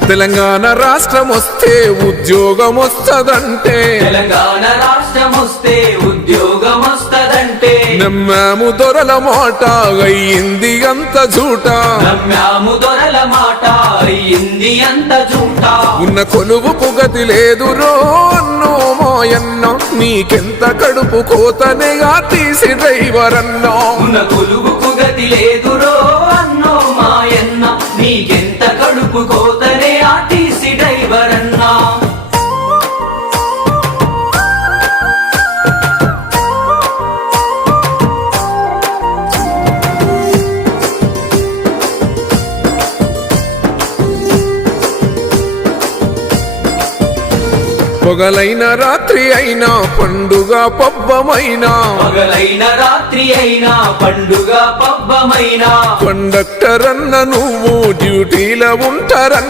తెలంగాణ రాష్ట్రం వస్తే ఉద్యోగం వస్తదంటే తెలంగాణ రాష్ట్రం వస్తే ఉద్యోగం వస్తదంటే నమ్మాము దొరల మాట అయ్యింది అంత జూట నమ్మాము దొరల మాట అయ్యింది అంత జూట ఉన్న కొలువుకు గతి లేదు రో అన్నో మాయన్న నీకెంత కడుపు కోతనేగా తీసి డ్రైవర్ అన్నా ఉన్న కొలువుకు గతి లేదురో అన్నో మాయన్న నీకెంత కడుపు కోతనే ఆర్టీసీ డ్రైవర్ అన్నా పొగలైన రాత్రి అయినా పండుగ పబ్బమైనా పగలైన రాత్రి అయినా పండుగ పబ్బమైనా కండక్టర్ అన్న నువ్వు డ్యూటీలో ఉంటారన్న